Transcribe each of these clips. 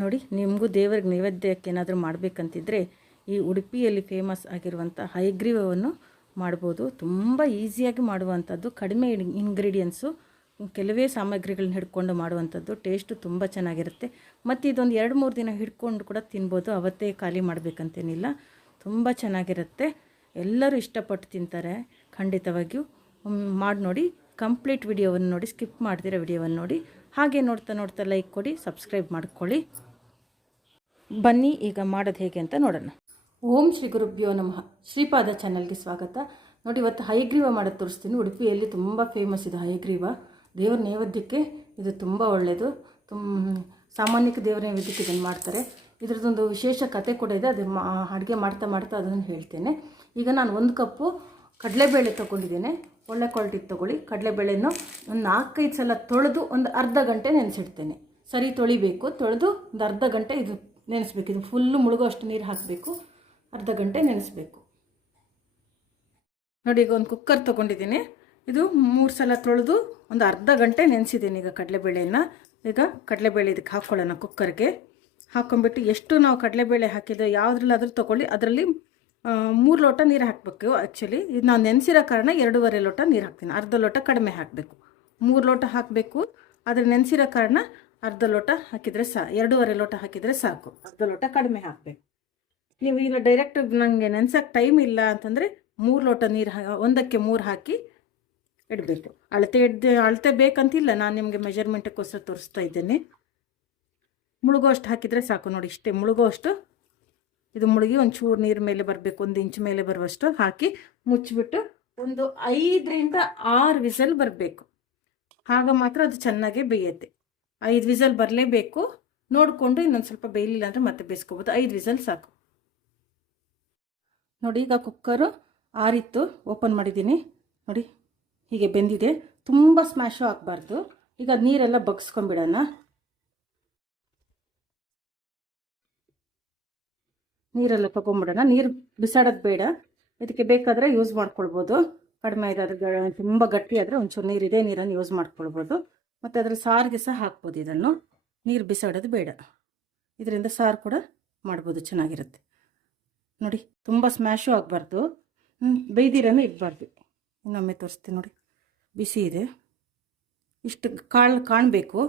ನೋಡಿ, ನಿಮಗೂ ದೇವರಿಗೆ ನೈವೇದ್ಯಕ್ಕೆ ಏನಾದರೂ ಮಾಡಬೇಕಂತಿದ್ರೆ ಈ ಉಡುಪಿಯಲ್ಲಿ ಫೇಮಸ್ ಆಗಿರುವಂಥ ಹೈಗ್ರೀವವನ್ನು ಮಾಡ್ಬೋದು. ತುಂಬ ಈಸಿಯಾಗಿ ಮಾಡುವಂಥದ್ದು. ಕಡಿಮೆ ಇಂಗ್ರೀಡಿಯೆಂಟ್ಸು ಕೆಲವೇ ಸಾಮಗ್ರಿಗಳನ್ನ ಹಿಡ್ಕೊಂಡು ಮಾಡುವಂಥದ್ದು. ಟೇಸ್ಟು ತುಂಬ ಚೆನ್ನಾಗಿರುತ್ತೆ. ಮತ್ತು ಇದೊಂದು ಎರಡು ಮೂರು ದಿನ ಹಿಡ್ಕೊಂಡು ಕೂಡ ತಿನ್ಬೋದು. ಅವತ್ತೇ ಖಾಲಿ ಮಾಡಬೇಕಂತೇನಿಲ್ಲ. ತುಂಬ ಚೆನ್ನಾಗಿರುತ್ತೆ. ಎಲ್ಲರೂ ಇಷ್ಟಪಟ್ಟು ತಿಂತಾರೆ. ಖಂಡಿತವಾಗಿಯೂ. ಮಾಡಿ ನೋಡಿ. ಕಂಪ್ಲೀಟ್ ವಿಡಿಯೋವನ್ನು ನೋಡಿ ಸ್ಕಿಪ್ ಮಾಡ್ದಿರೋ ವಿಡಿಯೋವನ್ನು ನೋಡಿ. ಹಾಗೆ ನೋಡ್ತಾ ನೋಡ್ತಾ ಲೈಕ್ ಕೊಡಿ ಸಬ್ಸ್ಕ್ರೈಬ್ ಮಾಡ್ಕೊಳ್ಳಿ. ಬನ್ನಿ, ಈಗ ಮಾಡೋದು ಹೇಗೆ ಅಂತ ನೋಡೋಣ. ಓಂ ಶ್ರೀ ಗುರುಭ್ಯೋ ನಮಃ. ಶ್ರೀಪಾದ ಚಾನಲ್ಗೆ ಸ್ವಾಗತ. ನೋಡಿ, ಇವತ್ತು ಹೈಗ್ರೀವ ಮಾಡೋದು ತೋರಿಸ್ತೀನಿ. ಉಡುಪಿಯಲ್ಲಿ ತುಂಬ ಫೇಮಸ್ ಇದೆ ಹೈಗ್ರೀವ. ದೇವ್ರ ನೈವೇದ್ಯಕ್ಕೆ ಇದು ತುಂಬ ಒಳ್ಳೆಯದು ತುಂಬ ಸಾಮಾನ್ಯಕ್ಕೆ ದೇವ್ರ ನೈವೇದ್ಯಕ್ಕೆ ಇದನ್ನು ಮಾಡ್ತಾರೆ. ಇದ್ರದ್ದೊಂದು ವಿಶೇಷ ಕತೆ ಕೂಡ ಇದೆ. ಅದು ಅಡುಗೆ ಮಾಡ್ತಾ ಮಾಡ್ತಾ ಅದನ್ನು ಹೇಳ್ತೇನೆ. ಈಗ ನಾನು ಒಂದು ಕಪ್ಪು ಕಡಲೆಬೇಳೆ ತೊಗೊಂಡಿದ್ದೇನೆ. ಒಳ್ಳೆ ಕ್ವಾಲಿಟಿ ತೊಗೊಳ್ಳಿ. ಕಡಲೆಬೇಳೆಯನ್ನು ಒಂದು ನಾಲ್ಕೈದು ಸಲ ತೊಳೆದು ಒಂದು ಅರ್ಧ ಗಂಟೆ ನೆನೆಸಿಡ್ತೇನೆ. ಸರಿ, ತೊಳಿಬೇಕು. ತೊಳೆದು ಒಂದು ಅರ್ಧ ಗಂಟೆ ಇದು ನೆನೆಸ್ಬೇಕು. ಇದು ಫುಲ್ಲು ಮುಳುಗೋ ಅಷ್ಟು ನೀರು ಹಾಕಬೇಕು. ಅರ್ಧ ಗಂಟೆ ನೆನೆಸ್ಬೇಕು. ನೋಡಿ, ಈಗ ಒಂದು ಕುಕ್ಕರ್ ತೊಗೊಂಡಿದ್ದೀನಿ. ಇದು ಮೂರು ಸಲ ತೊಳೆದು ಒಂದು ಅರ್ಧ ಗಂಟೆ ನೆನೆಸಿದ್ದೀನಿ ಈಗ ಕಡಲೆಬೇಳೆಯನ್ನು. ಈಗ ಕಡಲೆಬೇಳೆ ಇದಕ್ಕೆ ಹಾಕ್ಕೊಳ್ಳೋಣ ಕುಕ್ಕರ್ಗೆ ಹಾಕ್ಕೊಂಬಿಟ್ಟು ಎಷ್ಟು ನಾವು ಕಡಲೆಬೇಳೆ ಹಾಕಿದ್ದು ಯಾವುದ್ರಲ್ಲಾದ್ರೂ ತೊಗೊಳ್ಳಿ. ಅದರಲ್ಲಿ ಮೂರು ಲೋಟ ನೀರು ಹಾಕಬೇಕು ಆ್ಯಕ್ಚುಲಿ ಇದು ನಾವು ನೆನೆಸಿರೋ ಕಾರಣ ಎರಡೂವರೆ ಲೋಟ ನೀರು ಹಾಕ್ತೀನಿ. ಅರ್ಧ ಲೋಟ ಕಡಿಮೆ ಹಾಕಬೇಕು. ಮೂರು ಲೋಟ ಹಾಕಬೇಕು. ಆದರೆ ನೆನೆಸಿರೋ ಕಾರಣ ಅರ್ಧ ಲೋಟ ಹಾಕಿದರೆ ಸಾ, ಎರಡೂವರೆ ಲೋಟ ಹಾಕಿದರೆ ಸಾಕು. ಅರ್ಧ ಲೋಟ ಕಡಿಮೆ ಹಾಕಬೇಕು. ನೀವು ಈಗ ಡೈರೆಕ್ಟ್ ನನಗೆ ನೆನ್ಸೋಕೆ ಟೈಮ್ ಇಲ್ಲ ಅಂತಂದರೆ ಮೂರು ಲೋಟ ನೀರು ಒಂದಕ್ಕೆ ಮೂರು ಹಾಕಿ ಇಡಬೇಕು. ಅಳತೆ ಇಡ್ದೆ, ಅಳತೆ ಬೇಕಂತಿಲ್ಲ, ನಾನು ನಿಮಗೆ ಮೆಜರ್ಮೆಂಟಕ್ಕೋಸ್ಕರ ತೋರಿಸ್ತಾ ಇದ್ದೇನೆ. ಮುಳುಗೋಷ್ಟು ಹಾಕಿದರೆ ಸಾಕು ನೋಡಿ ಇಷ್ಟೇ ಮುಳುಗೋ ಅಷ್ಟು ಇದು ಮುಳುಗಿ ಒಂದು ಚೂರು ನೀರು ಮೇಲೆ ಬರಬೇಕು, ಒಂದು ಇಂಚು ಮೇಲೆ ಬರುವಷ್ಟು ಹಾಕಿ ಮುಚ್ಚಿಬಿಟ್ಟು ಒಂದು ಐದರಿಂದ ಆರು ವಿಸಲ್ ಬರಬೇಕು. ಆಗ ಮಾತ್ರ ಅದು ಚೆನ್ನಾಗಿ ಬೇಯುತ್ತೆ. ಐದು ವಿಸಲ್ ಬರಲೇಬೇಕು. ನೋಡಿಕೊಂಡು ಇನ್ನೊಂದು ಸ್ವಲ್ಪ ಬೇಯಲಿಲ್ಲ ಅಂದರೆ ಮತ್ತೆ ಬೇಯಿಸ್ಕೋಬೋದು. ಐದು ವಿಸಲ್ ಸಾಕು. ನೋಡಿ, ಈಗ ಕುಕ್ಕರು ಆರಿತ್ತು. ಓಪನ್ ಮಾಡಿದ್ದೀನಿ. ನೋಡಿ, ಹೀಗೆ ಬೆಂದಿದೆ. ತುಂಬ ಸ್ಮ್ಯಾಶು ಆಗಬಾರ್ದು. ಈಗ ನೀರೆಲ್ಲ ಬಗ್ಸ್ಕೊಂಬಿಡೋಣ ನೀರೆಲ್ಲ ತೊಗೊಂಬಿಡೋಣ ನೀರು ಬಿಸಾಡೋದು ಬೇಡ. ಇದಕ್ಕೆ ಬೇಕಾದರೆ ಯೂಸ್ ಮಾಡ್ಕೊಳ್ಬೋದು. ಕಡಿಮೆ ಇದಾದ್ರೆ ತುಂಬ ಗಟ್ಟಿ ಆದರೆ ಒಂಚೂರು ನೀರು ಇದೇ ನೀರನ್ನು ಯೂಸ್ ಮಾಡ್ಕೊಳ್ಬೋದು. ಮತ್ತು ಅದರಲ್ಲಿ ಸಾರಿಗೆ ಸಹ ಹಾಕ್ಬೋದು ಇದನ್ನು. ನೀರು ಬಿಸಾಡೋದು ಬೇಡ. ಇದರಿಂದ ಸಾರು ಕೂಡ ಮಾಡ್ಬೋದು, ಚೆನ್ನಾಗಿರುತ್ತೆ. ನೋಡಿ, ತುಂಬ ಸ್ಮ್ಯಾಶು ಆಗಬಾರ್ದು. ಬೇಯ್ದಿರನೇ ಇಡಬಾರ್ದು ಇನ್ನೊಮ್ಮೆ ತೋರಿಸ್ತೀನಿ ನೋಡಿ. ಬಿಸಿ ಇದೆ. ಇಷ್ಟು ಕಾಳು ಕಾಣಬೇಕು.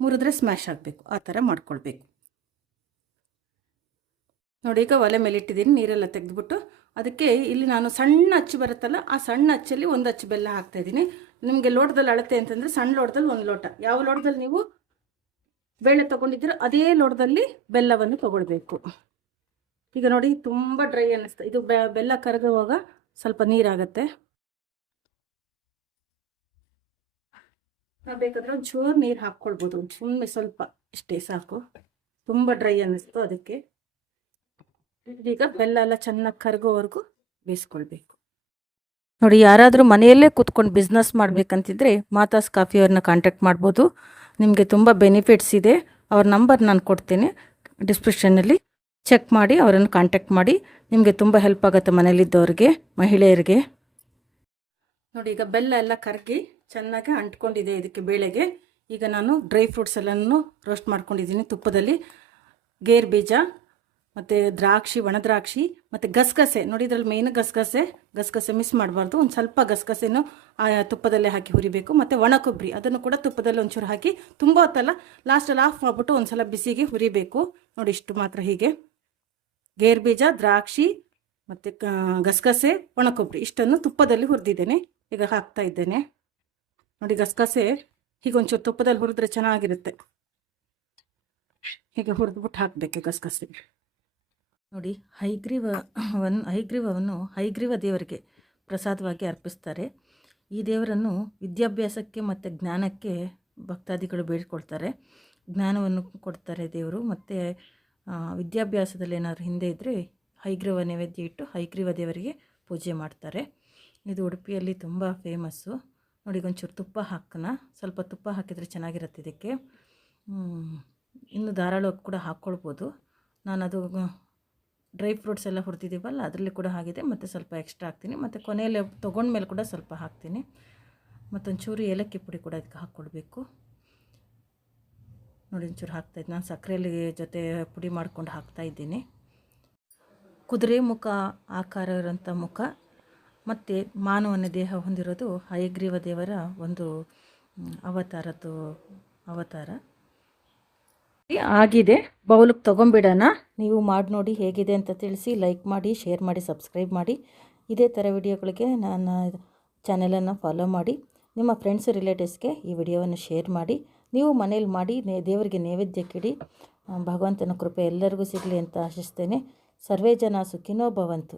ಮುರಿದ್ರೆ ಸ್ಮ್ಯಾಶ್ ಆಗಬೇಕು. ಆ ಥರ ಮಾಡ್ಕೊಳ್ಬೇಕು. ನೋಡಿ, ಈಗ ಒಲೆ ಮೇಲೆ ಇಟ್ಟಿದ್ದೀನಿ. ನೀರೆಲ್ಲ ತೆಗೆದುಬಿಟ್ಟು ಅದಕ್ಕೆ ಇಲ್ಲಿ ನಾನು ಸಣ್ಣ ಅಚ್ಚು ಬರುತ್ತಲ್ಲ, ಆ ಸಣ್ಣ ಅಚ್ಚಲ್ಲಿ ಒಂದು ಅಚ್ಚು ಬೆಲ್ಲ ಹಾಕ್ತಾಯಿದ್ದೀನಿ ನಿಮಗೆ ಲೋಟದಲ್ಲಿ ಅಳತೆ ಅಂತಂದರೆ ಸಣ್ಣ ಲೋಟದಲ್ಲಿ ಒಂದು ಲೋಟ. ಯಾವ ಲೋಟದಲ್ಲಿ ನೀವು ಬೇಳೆ ತೊಗೊಂಡಿದ್ದೀರೋ ಅದೇ ಲೋಟದಲ್ಲಿ ಬೆಲ್ಲವನ್ನು ತೊಗೊಳ್ಬೇಕು. ಈಗ ನೋಡಿ ತುಂಬ ಡ್ರೈ ಅನ್ನಿಸ್ತಾ, ಇದು ಬೆಲ್ಲ ಕರಗುವಾಗ ಸ್ವಲ್ಪ ನೀರಾಗತ್ತೆ. ನಾವು ಬೇಕಾದ್ರೆ ಒಂದು ಚೂರು ನೀರು ಹಾಕ್ಕೊಳ್ಬೋದು ಸುಮ್ಮನೆ ಸ್ವಲ್ಪ. ಇಷ್ಟೇ ಸಾಕು. ತುಂಬ ಡ್ರೈ ಅನ್ನಿಸ್ತು ಅದಕ್ಕೆ. ಈಗ ಬೆಲ್ಲ ಎಲ್ಲ ಚೆನ್ನಾಗಿ ಕರಗೋವರೆಗೂ ಬೇಯಿಸ್ಕೊಳ್ಬೇಕು. ನೋಡಿ, ಯಾರಾದರೂ ಮನೆಯಲ್ಲೇ ಕೂತ್ಕೊಂಡು ಬಿಸ್ನೆಸ್ ಮಾಡಬೇಕಂತಿದ್ರೆ ಮಾತಾಸ್ ಕಾಫಿ ಅವ್ರನ್ನ ಕಾಂಟ್ಯಾಕ್ಟ್ ಮಾಡ್ಬೋದು. ನಿಮಗೆ ತುಂಬ ಬೆನಿಫಿಟ್ಸ್ ಇದೆ. ಅವ್ರ ನಂಬರ್ ನಾನು ಕೊಡ್ತೇನೆ. ಡಿಸ್ಕ್ರಿಪ್ಷನ್ನಲ್ಲಿ ಚೆಕ್ ಮಾಡಿ, ಅವರನ್ನು ಕಾಂಟ್ಯಾಕ್ಟ್ ಮಾಡಿ. ನಿಮಗೆ ತುಂಬ ಹೆಲ್ಪ್ ಆಗುತ್ತೆ ಮನೇಲಿದ್ದವ್ರಿಗೆ ಮಹಿಳೆಯರಿಗೆ. ನೋಡಿ, ಈಗ ಬೆಲ್ಲ ಎಲ್ಲ ಕರಗಿ ಚೆನ್ನಾಗಿ ಅಂಟ್ಕೊಂಡಿದೆ ಇದಕ್ಕೆ ಬೇಳೆಗೆ. ಈಗ ನಾನು ಡ್ರೈ ಫ್ರೂಟ್ಸ್ ಎಲ್ಲನೂ ರೋಸ್ಟ್ ಮಾಡ್ಕೊಂಡಿದ್ದೀನಿ ತುಪ್ಪದಲ್ಲಿ. ಗೇರ್ ಬೀಜ ಮತ್ತು ದ್ರಾಕ್ಷಿ, ಒಣದ್ರಾಕ್ಷಿ, ಮತ್ತು ಗಸಗಸೆ. ನೋಡಿ, ಇದ್ರಲ್ಲಿ ಮೇಯ್ನ್ ಗಸಗಸೆ ಗಸಗಸೆ ಮಿಸ್ ಮಾಡಬಾರ್ದು. ಒಂದು ಸ್ವಲ್ಪ ಗಸಗಸೆನೂ ತುಪ್ಪದಲ್ಲೇ ಹಾಕಿ ಹುರಿಬೇಕು. ಮತ್ತು ಒಣ ಕೊಬ್ಬರಿ, ಅದನ್ನು ಕೂಡ ತುಪ್ಪದಲ್ಲಿ ಒಂಚೂರು ಹಾಕಿ ತುಂಬ ಹೊತ್ತಲ್ಲ ಲಾಸ್ಟಲ್ಲಿ ಆಫ್ ಮಾಡಿಬಿಟ್ಟು ಒಂದು ಸಲ ಬಿಸಿಗೆ ಹುರಿಬೇಕು. ನೋಡಿ, ಇಷ್ಟು ಮಾತ್ರ ಹೀಗೆ. ಗೇರ್ ಬೀಜ, ದ್ರಾಕ್ಷಿ, ಮತ್ತು ಗಸಗಸೆ, ಒಣ ಕೊಬ್ಬರಿ, ಇಷ್ಟನ್ನು ತುಪ್ಪದಲ್ಲಿ ಹುರಿದಿದ್ದೇನೆ. ಈಗ ಹಾಕ್ತಾ ಇದ್ದೇನೆ. ನೋಡಿ, ಗಸಗಸೆ ಹೀಗೆ ಒಂಚೂರು ತುಪ್ಪದಲ್ಲಿ ಹುರಿದ್ರೆ ಚೆನ್ನಾಗಿರುತ್ತೆ. ಹೀಗೆ ಹುರಿದ್ಬಿಟ್ಟು ಹಾಕಬೇಕು ಗಸಗಸೆ. ನೋಡಿ ಹೈಗ್ರೀವವನ್ನು ಹೈಗ್ರೀವವನ್ನು ಹೈಗ್ರೀವ ದೇವರಿಗೆ ಪ್ರಸಾದವಾಗಿ ಅರ್ಪಿಸ್ತಾರೆ. ಈ ದೇವರನ್ನು ವಿದ್ಯಾಭ್ಯಾಸಕ್ಕೆ ಮತ್ತು ಜ್ಞಾನಕ್ಕೆ ಭಕ್ತಾದಿಗಳು ಬೇಡಿಕೊಳ್ತಾರೆ. ಜ್ಞಾನವನ್ನು ಕೊಡ್ತಾರೆ ದೇವರು. ಮತ್ತು ವಿದ್ಯಾಭ್ಯಾಸದಲ್ಲಿ ಏನಾದರೂ ಹಿಂದೆ ಇದ್ದರೆ ಹೈಗ್ರೀವ ನೈವೇದ್ಯ ಇಟ್ಟು ಹೈಗ್ರೀವ ದೇವರಿಗೆ ಪೂಜೆ ಮಾಡ್ತಾರೆ. ಇದು ಉಡುಪಿಯಲ್ಲಿ ತುಂಬ ಫೇಮಸ್ಸು. ನೋಡಿ, ಒಂಚೂರು ತುಪ್ಪ ಹಾಕೋಣ ಸ್ವಲ್ಪ ತುಪ್ಪ ಹಾಕಿದರೆ ಚೆನ್ನಾಗಿರುತ್ತೆ ಇದಕ್ಕೆ. ಇನ್ನು ಧಾರಾಳವಾಗಿ ಕೂಡ ಹಾಕ್ಕೊಳ್ಬೋದು. ನಾನು ಅದು ಡ್ರೈ ಫ್ರೂಟ್ಸ್ ಎಲ್ಲ ಹುರಿದಿದ್ದೀವಲ್ಲ ಅದರಲ್ಲಿ ಕೂಡ ಆಗಿದೆ ಮತ್ತು ಸ್ವಲ್ಪ ಎಕ್ಸ್ಟ್ರಾ ಹಾಕ್ತೀನಿ. ಮತ್ತು ಕೊನೆಯಲ್ಲಿ ತೊಗೊಂಡ್ಮೇಲೆ ಕೂಡ ಸ್ವಲ್ಪ ಹಾಕ್ತೀನಿ. ಮತ್ತೊಂದು ಚೂರು ಏಲಕ್ಕಿ ಪುಡಿ ಕೂಡ ಇದಕ್ಕೆ ಹಾಕ್ಕೊಳ್ಬೇಕು ನೋಡಿ, ಒಂಚೂರು ಹಾಕ್ತಾಯಿದ್ದು ನಾನು ಸಕ್ಕರೆಯಲ್ಲಿ ಜೊತೆ ಪುಡಿ ಮಾಡ್ಕೊಂಡು ಹಾಕ್ತಾಯಿದ್ದೀನಿ ಕುದುರೆ ಮುಖ, ಆಕಾರ ಇರೋಂಥ ಮುಖ, ಮತ್ತು ಮಾನವನ ದೇಹ ಹೊಂದಿರೋದು ಹಯಗ್ರೀವ ದೇವರ ಒಂದು ಅವತಾರದ್ದು ಅವತಾರ. ಆಗಿದೆ. ಬೌಲಿಗೆ ತೊಗೊಂಬಿಡೋಣ. ನೀವು ಮಾಡಿ ನೋಡಿ ಹೇಗಿದೆ ಅಂತ ತಿಳಿಸಿ ಲೈಕ್ ಮಾಡಿ, ಶೇರ್ ಮಾಡಿ, ಸಬ್ಸ್ಕ್ರೈಬ್ ಮಾಡಿ. ಇದೇ ಥರ ವಿಡಿಯೋಗಳಿಗೆ ನನ್ನ ಚಾನೆಲನ್ನು ಫಾಲೋ ಮಾಡಿ. ನಿಮ್ಮ ಫ್ರೆಂಡ್ಸ್ ರಿಲೇಟಿವ್ಸ್ಗೆ ಈ ವಿಡಿಯೋವನ್ನು ಶೇರ್ ಮಾಡಿ. ನೀವು ಮನೇಲಿ ಮಾಡಿ, ನೇ ದೇವರಿಗೆ ನೈವೇದ್ಯಕ್ಕಿಡಿ ಭಗವಂತನ ಕೃಪೆ ಎಲ್ಲರಿಗೂ ಸಿಗಲಿ ಅಂತ ಆಶಿಸ್ತೇನೆ. ಸರ್ವೇ ಜನ ಸುಖಿನೋ ಭವಂತು.